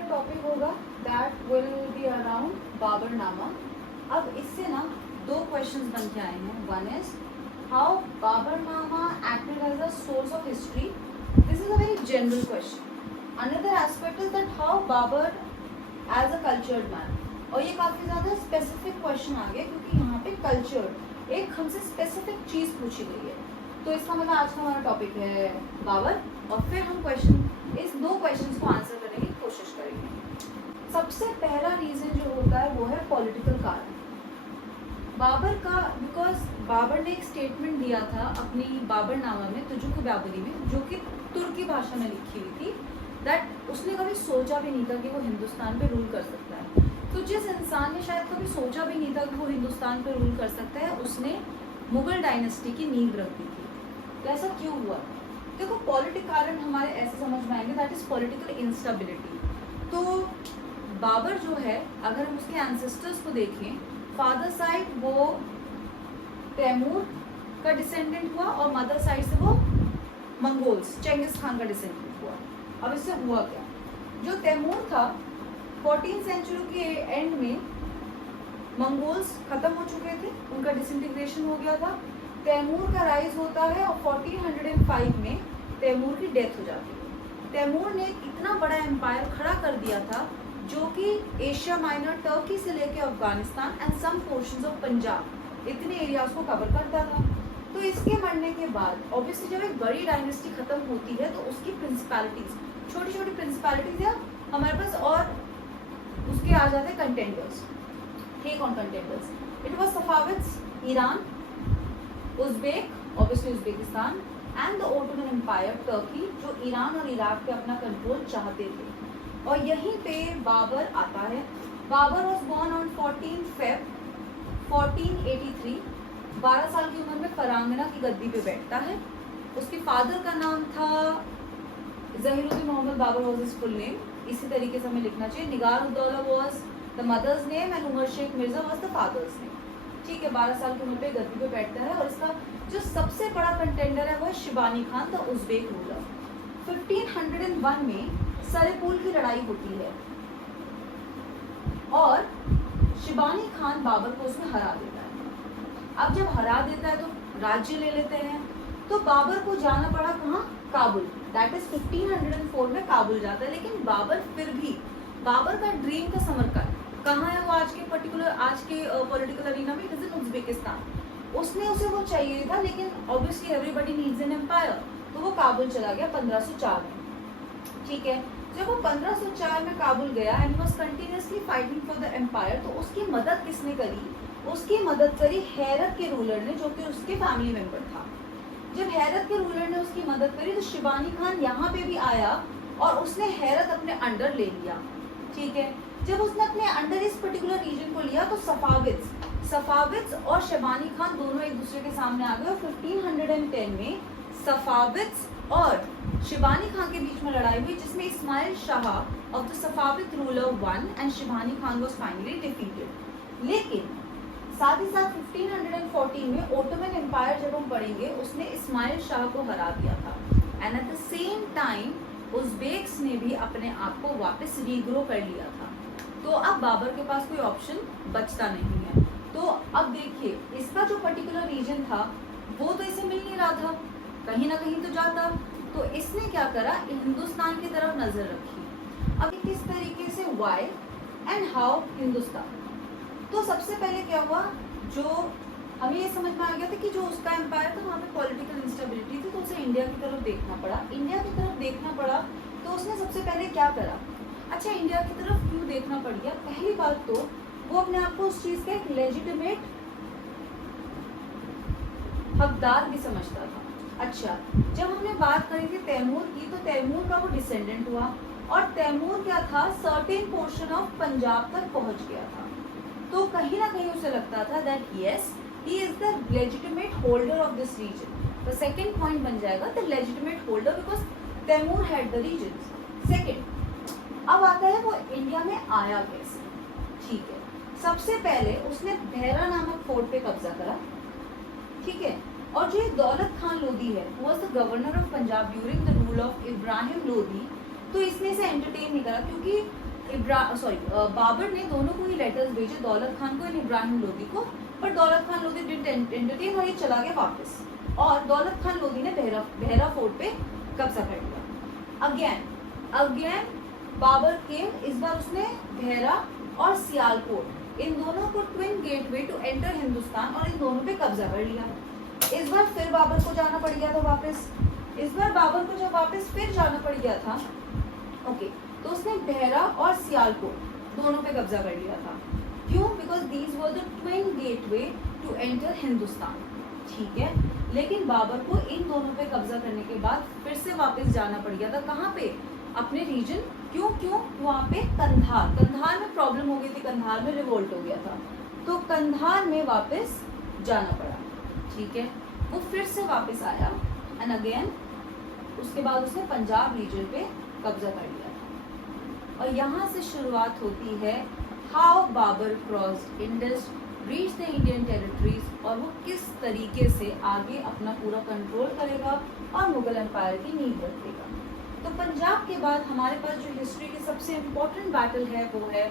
मेरा टॉपिक होगा that will be around Baburnama. अब इससे ना दो क्वेश्चंस बन के आए हैं। One is how Baburnama acted as a source of history. This is a very general question. Another aspect is that how Babur as a cultured man. और ये काफी ज्यादा स्पेसिफिक क्वेश्चन आ गया क्योंकि यहाँ पे कल्चर एक हमसे स्पेसिफिक चीज पूछी गई है। तो इसका मतलब आज का हमारा टॉपिक है बाबर, और फिर हम इस दो क्वेश्चंस को आंसर करने की कोशिश करेंगे। सबसे पहला रीजन जो होता है वो है पॉलिटिकल कारण। बाबर का, बिकॉज बाबर ने एक स्टेटमेंट दिया था अपनी बाबरनामा में, तुजुक बाबरी में, जो कि तुर्की भाषा में लिखी हुई थी, दैट उसने कभी सोचा भी नहीं था कि वो हिंदुस्तान पे रूल कर सकता है। तो जिस इंसान ने शायद कभी सोचा भी नहीं था कि वो हिंदुस्तान पे रूल कर सकता है, उसने मुगल डायनेस्टी की नींव रख दी थी। तो ऐसा क्यों हुआ? देखो, पॉलिटिकल कारण हमारे ऐसे समझ में आएंगे, दैट इज पॉलिटिकल इंस्टेबिलिटी। तो बाबर जो है, अगर हम उसके एंसेस्टर्स को देखें, फादर साइड वो तैमूर का डिसेंडेंट हुआ और मदर साइड से वो मंगोल्स, चेंगिस खान का डिसेंडेंट हुआ। अब इससे हुआ क्या? जो तैमूर था, 14th सेंचुरी के एंड में मंगोल्स खत्म हो चुके थे, उनका डिसइंटीग्रेशन हो गया था। तैमूर का राइज होता है और 1405 में तैमूर की डेथ हो जाती है। तैमूर ने इतना बड़ा एम्पायर खड़ा कर दिया था जो कि एशिया माइनर, टर्की से लेकर Afghanistan and some portions of Punjab, इतने एरियाज को कवर करता था। तो इसके मरने के बाद ऑब्वियसली जब एक बड़ी डायनेस्टी खत्म होती है तो उसकी प्रिंसिपैलिटीज, छोटी छोटी प्रिंसिपैलिटीज है हमारे पास, और उसके आ जाते कंटेंडर्स। ठीक, on contenders it was Safavids, Iran, Uzbek, obviously Uzbekistan, and the Ottoman empire Turkey, जो ईरान और इराक पे अपना कंट्रोल चाहते थे। और यहीं पे बाबर आता है। Babur was born on 14 Feb 1483। 12 साल की उम्र में फरांगना की गद्दी पे बैठता है। उसके फादर का नाम था Zahiruddin Mohammad Babur, was his full name. इसी तरीके से हमें लिखना चाहिए। Nigar Uddaula was the mother's name and Umar Shaikh Mirza was the father's name. ठीक है, 12 साल की उम्र पे गद्दी पे बैठता है। और इसका जो सबसे बड़ा कंटेंडर है वो है Shibani Khan, the Uzbek ruler. 1501 में सरेपुल की लड़ाई होती है और शिबानी खान बाबर को उसमें हरा देता है। अब जब हरा देता है तो राज्य ले लेते हैं। तो बाबर को जाना पड़ा कहाँ? काबुल। दैट इज 1504 में काबुल जाता है। लेकिन बाबर फिर भी, बाबर का ड्रीम का समरकंद कहाँ है? वो आज के पॉलिटिकल अरीना में, इट इज इन उज़्बेकिस्तान। उसने उसे वो चाहिए था, लेकिन obviously everybody needs an empire, तो वो काबुल चला गया 1504 में। ठीक है, जब वो 1504 में काबुल गया and was continuously fighting for the empire, तो उसकी मदद किसने करी? उसकी मदद करी हैरत के रूलर ने, जो कि उसके फैमिली मेंबर था। जब हैरत के रूलर ने उसकी मदद करी तो शिबानी खान यहाँ पे भी आया और उसने हैरत अपने अंडर ले लिया। ठीक है, जब उसने अपने अंडर इस पर्टिकुलर रीजन को लिया तो सफाविद्स और शिबानी खान दोनों एक दूसरे के सामने आ गए। और 1510 में सफाविद्स और शिबानी खान के बीच में लड़ाई हुई, जिसमें Ismail Shah of the Safavid ruler one and Shaibani Khan was finally defeated. लेकिन साथ ही साथ 1514 में ओटोमन एम्पायर, जब हम पढ़ेंगे, उसने इस्माइल शाह को हरा दिया था। And at the same time Uzbeks ने भी अपने आप को वापस रीग्रो कर लिया था। तो अब बाबर के पास कोई ऑप्शन बचता नहीं है। तो अब देखिए, इसका जो पर्टिकुलर रीजन था वो तो इसे मिल नहीं रहा था, कहीं ना कहीं तो जाता। तो इसने क्या करा? हिंदुस्तान की तरफ नजर रखी। अब किस तरीके से, वाई एंड हाउ हिंदुस्तान। तो सबसे पहले क्या हुआ, जो हमें ये समझ में आ गया था कि जो उसका एम्पायर था वहाँ पे पॉलिटिकल इंस्टेबिलिटी थी, तो उसे इंडिया की तरफ देखना पड़ा। इंडिया की तरफ देखना पड़ा तो उसने सबसे पहले क्या करा? अच्छा, इंडिया की तरफ क्यों देखना पड़ गया? पहली बात तो वो अपने आप को उस चीज का एक लेजिटिमेट हकदार भी समझता था। अच्छा, जब हमने बात करी थी तैमूर की, तो तैमूर का वो डिसेंडेंट हुआ और तैमूर क्या था? सर्टेन पोर्शन ऑफ पंजाब तक पहुंच गया था। तो कहीं ना कहीं उसे लगता था that yes, he is the legitimate holder of this region. The second point बन जाएगा the legitimate holder because Taimur had the regions. Second, अब आता है वो इंडिया में आया कैसे? ठीक है, सबसे पहले उसने बहरा नामक फोर्ट पे कब्जा करा। ठीक है, और जो ये दौलत खान लोधी है, was the governor of Punjab during the rule of Ibrahim Lodi, तो इसने इसे एंटरटेन नहीं करा, क्योंकि बाबर ने दोनों को ही लेटर्स भेजे, दौलत खान को और इब्राहिम लोदी को, पर दौलत खान लोदी डिडंट एंटरटेन और ये चला गया वापस, और दौलत खान लोदी ने बहरा फोर्ट पे कब्जा कर लिया। अगेन बाबर के इस बार उसने बहरा और सियालकोट इन दोनों को twin gateway to enter Hindustan, और इन दोनों पे कब्जा कर लिया। इस बार फिर बाबर को जाना पड़ गया था वापस। इस बार बाबर को जब वापस फिर जाना पड़ गया था, ओके, तो उसने बहरा और सियालकोट दोनों पे कब्जा कर लिया था। क्यों? Because these were the twin gateway to enter Hindustan, ठीक है। लेकिन बाबर को इन दोनों पे कब्जा करने के बाद फिर से वापस जाना पड़ गया था। कहाँ पे? अपने रीजन। क्यों? वहाँ पे कंधार में प्रॉब्लम हो गई थी, कंधार में रिवोल्ट हो गया था, तो कंधार में वापस जाना पड़ा, ठीक है। वो फिर से वापस आया एंड अगेन उसके बाद उसने पंजाब रीजन पे कब्जा कर लिया था। और यहाँ से शुरुआत होती है how Babur crossed Indus, reach the Indian territories, और वो किस तरीके से आगे अपना पूरा कंट्रोल करेगा और मुगल एम्पायर की नींव रखेगा। तो पंजाब के बाद हमारे पास जो हिस्ट्री की सबसे इम्पोर्टेंट बैटल है वो है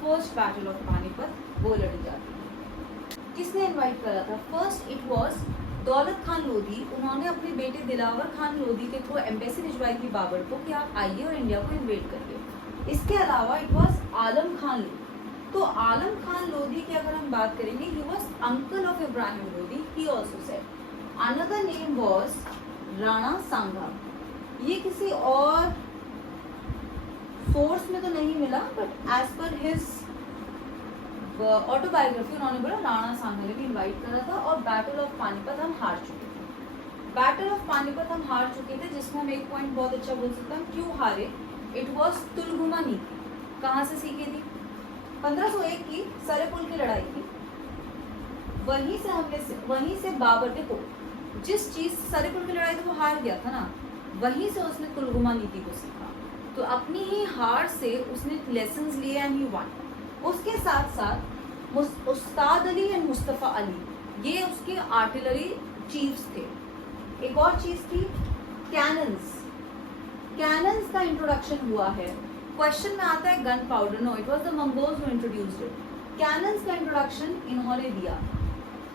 फर्स्ट बैटल ऑफ पानीपत, वो लड़ी जाती है। किसने इनवाइट करा था? फर्स्ट इट वाज दौलत खान लोधी। उन्होंने अपने बेटे दिलावर खान लोधी के थ्रू एम्बेसी भिजवाई थी बाबर को कि आप आइए और इंडिया को इन्वेड करिए। इसके अलावा इट वाज आलम खान लोधी। तो आलम खान लोधी की अगर हम बात करेंगे, he was uncle of Ibrahim Lodi, he also said. Another name was Rana Sanga. ये किसी और सोर्स में तो नहीं मिला, but as per his autobiography उन्होंने बोला राणा सांगा ने भी इन्वाइट करा था। और बैटल ऑफ पानीपत हम हार चुके थे। बैटल ऑफ पानीपत हम हार चुके थे, जिसमें हम एक पॉइंट बहुत अच्छा बोल सकते हैं क्यों हारे। इट वॉज तुलगुमा नीति। कहाँ से सीखी थी? 1501 की सरेपुल की लड़ाई थी। वहीं से बाबर, देखो जिस चीज सरेपुल की लड़ाई थी वो हार गया था ना, वहीं से उसने तुलगुमा नीति को सीखा। तो अपनी ही हार से उसने लेसन्स लिए एंड ही वन। उसके साथ साथ उस्ताद अली एंड मुस्तफ़ा अली, ये उसके आर्टिलरी चीफ्स थे। एक और चीज थी कैनन्स। कैनन्स का इंट्रोडक्शन हुआ है। क्वेश्चन में आता है gunpowder, no, it was the Mongols who introduced it. Cannons का इंट्रोडक्शन इन्होंने दिया।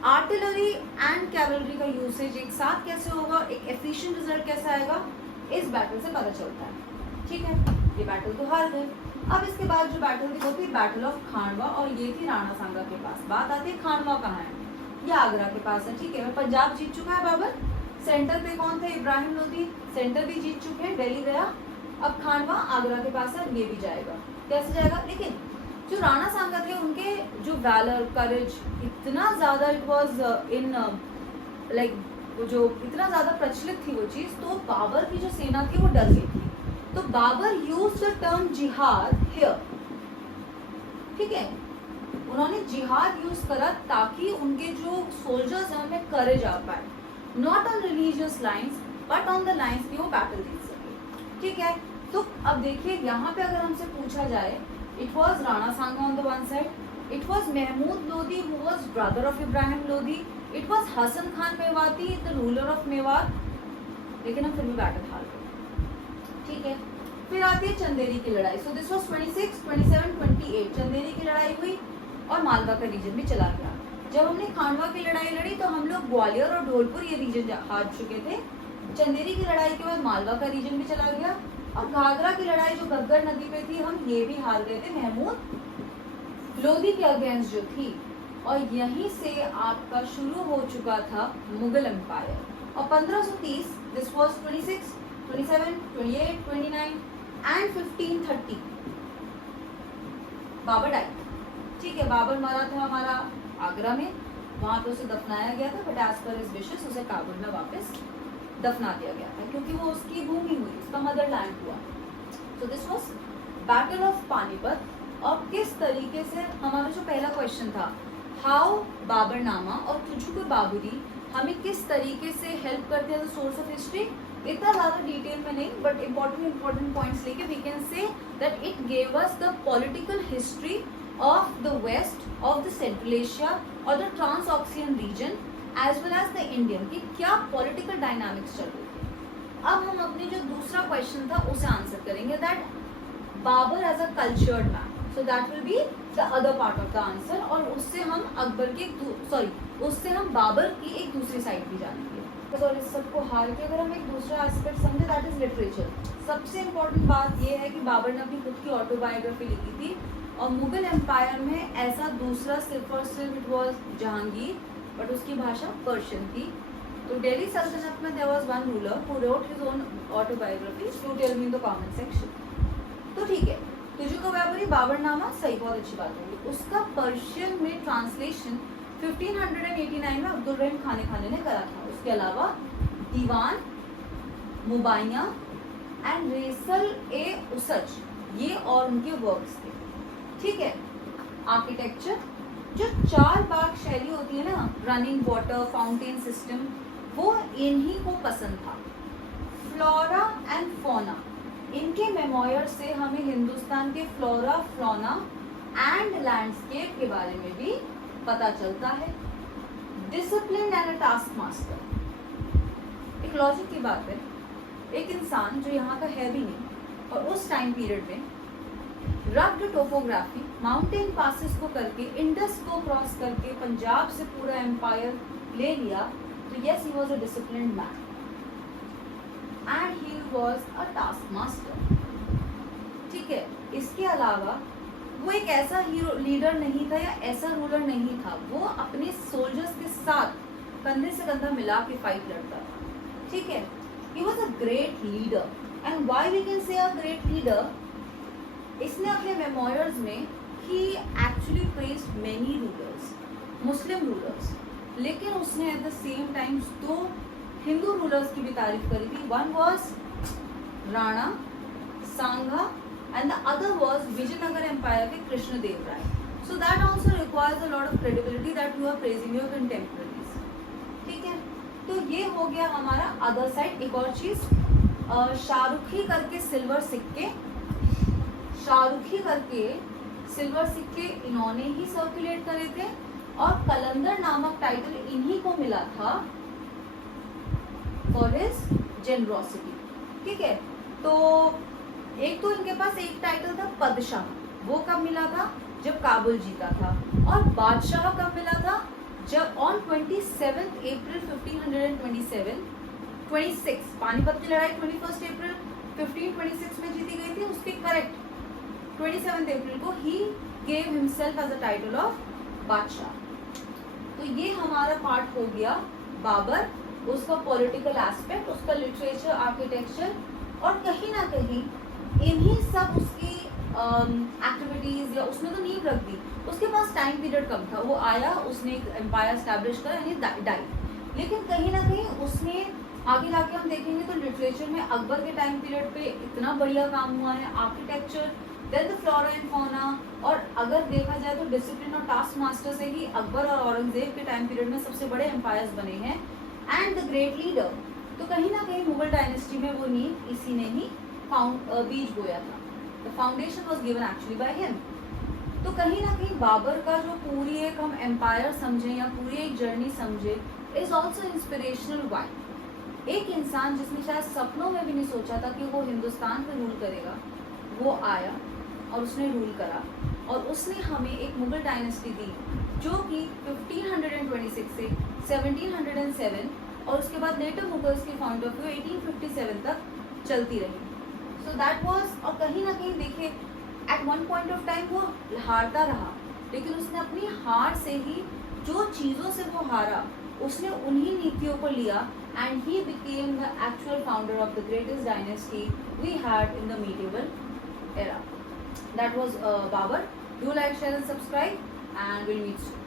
आर्टिलरी एंड कैवलरी का यूसेज एक साथ कैसे होगा, एक एफिशिएंट रिजल्ट कैसे आएगा, इस बैटल से पता चलता है, ठीक है। ये बैटल तो हार गए। अब इसके बाद जो बैटल थी वो थी बैटल ऑफ खानवा, और ये थी राणा सांगा के पास। बात आती है खानवा कहाँ है? ये आगरा के पास है, ठीक है। पंजाब जीत चुका है बाबर, सेंटर पे कौन थे? इब्राहिम लोदी, सेंटर भी जीत चुके हैं, दिल्ली गया। अब खानवा आगरा के पास है, ये भी जाएगा। कैसे जाएगा? लेकिन जो राणा सांगा थे उनके जो वैलर, करेज इतना ज्यादा, इट वाज इन लाइक जो इतना ज्यादा प्रचलित थी वो चीज, तो बाबर की जो सेना थी वो डर गई थी। तो बाबर यूज्ड द टर्म जिहाद हियर, ठीक है। उन्होंने जिहाद यूज करा ताकि उनके जो सोल्जर्स हैं उनमें करेज आ पाए, not on religious lines but on the lines की वो बैटल जीत सके, ठीक है। तो अब देखिए यहाँ पे अगर हमसे पूछा जाए, it was Rana Sanga on the one side, it was Mahmud Lodi who was brother of Ibrahim Lodi, it was Hasan Khan Mewati the ruler of Mewat, लेकिन हम फिर भी बैटल हार गए, ठीक है। फिर आती है चंदेरी की लड़ाई। सो दिस वाज 26, 27, 28 चंदेरी की लड़ाई हुई और मालवा का रीजन भी चला गया। जब हमने खानवा की लड़ाई लड़ी तो हम लोग ग्वालियर और धौलपुर ये रीजन हार चुके थे। चंदेरी की लड़ाई के बाद मालवा का रीजन भी चला गया, और घाघरा की लड़ाई जो गग्गर नदी पे थी हम ये भी हार गए थे महमूद लोधी के अगेंस्ट जो थी। और यहीं से आपका शुरू हो चुका था मुगल एम्पायर। और 1530 this was 26, 27, 28, 29 and 1530 Babur died, ठीक है। बाबर मरा था हमारा आगरा में, वहां पे उसे दफनाया गया था, but as per his wishes उसे काबुल में वापस दफना दिया गया था, क्योंकि वो उसकी भूमि हुई, उसका मदरलैंड हुआ। तो this was battle of Panipat. और किस तरीके से हमारा जो पहला क्वेश्चन था, हाउ बाबरनामा और तुझको बाबरी हमें किस तरीके से हेल्प करते हैं सोर्स ऑफ हिस्ट्री, इतना ज़्यादा डिटेल में नहीं, बट इम्पोर्टेंट पॉइंट्स लेके we can say that it gave us the political history of the west, of the central Asia और the Transoxian region as well as the Indian, की क्या political dynamics चल रही थी। अब हम अपनी जो दूसरा क्वेश्चन था उसे आंसर करेंगे, that Babur as a cultured man, so that will be the other part of the answer, और उससे हम अकबर के उससे हम बाबर की एक दूसरी साइड भी जानेंगे। तो इस सबको हार के अगर हम एक दूसरा एस्पेक्ट समझे, दैट इज लिटरेचर। सबसे इम्पोर्टेंट बात यह है कि बाबर ने अपनी खुद की ऑटोबायोग्राफी लिखी थी, और मुगल एम्पायर में ऐसा दूसरा सिर्फ और सिर्फ इट वॉज जहांगीर, बट उसकी भाषा पर्शियन थी। तो दिल्ली सल्तनत में there was one ruler who wrote his own autobiography, do tell me in the comment section. तो ठीक है, तुझको व्यापारी बाबरनामा सही, बहुत अच्छी बात होगी। उसका पर्शियन में ट्रांसलेशन 1589 में अब्दुल रहीम खाने ने करा था। उसके अलावा दीवान, मुबाइया एंड रेसल ए उसज, ये और उनके वर्क्स थे। ठीक है, आर्किटेक्चर, जो चार बाग शैली होती है ना, रनिंग वाटर, फाउंटेन सिस्टम, वो इन्हीं को पसंद था। फ्लोरा एंड फौना, इनके मेमोयर से हमें हिंदुस्तान के फ्लोरा, फ्लोना एंड लैंडस्केप के बारे में भी पता चलता है। Discipline and a task master, एक लॉजिक की बात है, एक इंसान जो यहाँ का है भी नहीं और उस टाइम पीरियड में रग्ड टोपोग्राफी, माउंटेन पासेस को करके, इंडस को क्रॉस करके पंजाब से पूरा एम्पायर ले लिया, तो yes he was a disciplined man and he was a task master. ठीक है, इसके अलावा वो एक ऐसा लीडर नहीं था या ऐसा रूलर नहीं था, वो अपने सोल्जर्स के साथ कंधे से कंधा मिला के फाइट लड़ता था। ठीक है, he was a great leader, and why we can say a great leader, इसने अपने मेमोयर्स में he actually praised many rulers, Muslim rulers, लेकिन उसने एट द सेम टाइम दो हिंदू रूलर्स की भी तारीफ करी थी। One was Rana Sanga and the other was Vijayanagara empire के कृष्णदेव राय। So that also requires a lot of credibility that you are praising your contemporaries। ठीक है, तो ये हो गया हमारा अदर साइड। एक और चीज, शाहरुखी करके सिल्वर सिक्के, शाहरुखी करके सिल्वर सिक्के इन्होंने ही सर्कुलेट करे थे, और कलंदर नामक टाइटल इन्हीं को मिला था फॉर हिज जेनरोसिटी। ठीक है, तो एक तो इनके पास एक टाइटल था पदशाह, वो कब मिला था, जब काबुल जीता था, और बादशाह कब मिला था, जब ऑन 27 अप्रैल 1526 पानीपत की लड़ाई 21 अप्रैल 1526 में जीती गई थी, उसके करेक्ट 27 अप्रैल को ही gave himself as a title of बादशाह। तो ये हमारा पार्ट हो गया बाबर, उसका पॉलिटिकल एस्पेक्ट, उसका लिटरेचर, आर्किटेक्चर, और कहीं ना कहीं इन्हीं सब उसकी एक्टिविटीज या उसने तो नींव रख दी। उसके पास टाइम पीरियड कम था, वो आया, उसने एक एम्पायर स्टैब्लिश करा, यानी डाई, लेकिन कहीं ना कहीं उसने आगे जाके हम देखेंगे तो लिटरेचर में अकबर के टाइम पीरियड पे इतना बढ़िया काम हुआ है, architecture, then the flora and fauna, और अगर देखा जाए तो डिसिप्लिन और टास्क मास्टर से ही अकबर और औरंगजेब के टाइम पीरियड में सबसे बड़े एम्पायर्स बने हैं, एंड द ग्रेट लीडर। तो कहीं ना कहीं मुगल डायनेस्टी में वो नींव इसी ने ही बीज बोया था, the foundation was given actually by him. तो कहीं ना कहीं बाबर का जो पूरी एक हम एम्पायर समझे या पूरी एक जर्नी समझे इज ऑल्सो इंस्पिरेशनल। वाई, एक इंसान जिसने शायद सपनों में भी नहीं सोचा था कि वो हिंदुस्तान पे रूल करेगा, वो आया और उसने रूल करा, और उसने हमें एक मुगल डायनेस्टी दी जो कि 1526 से 1707 और उसके बाद लेटर मुगल्स के पॉइंट ऑफ व्यू 1857 तक चलती रही। सो दैट वाज, और कहीं ना कहीं देखिए at one point of time वो हारता रहा, लेकिन उसने अपनी हार से ही जो चीज़ों से वो हारा उसने उन्हीं नीतियों को लिया, and he became the actual founder of the greatest dynasty we had in the medieval era. That was Babar. Do like, share and subscribe, and we'll meet soon.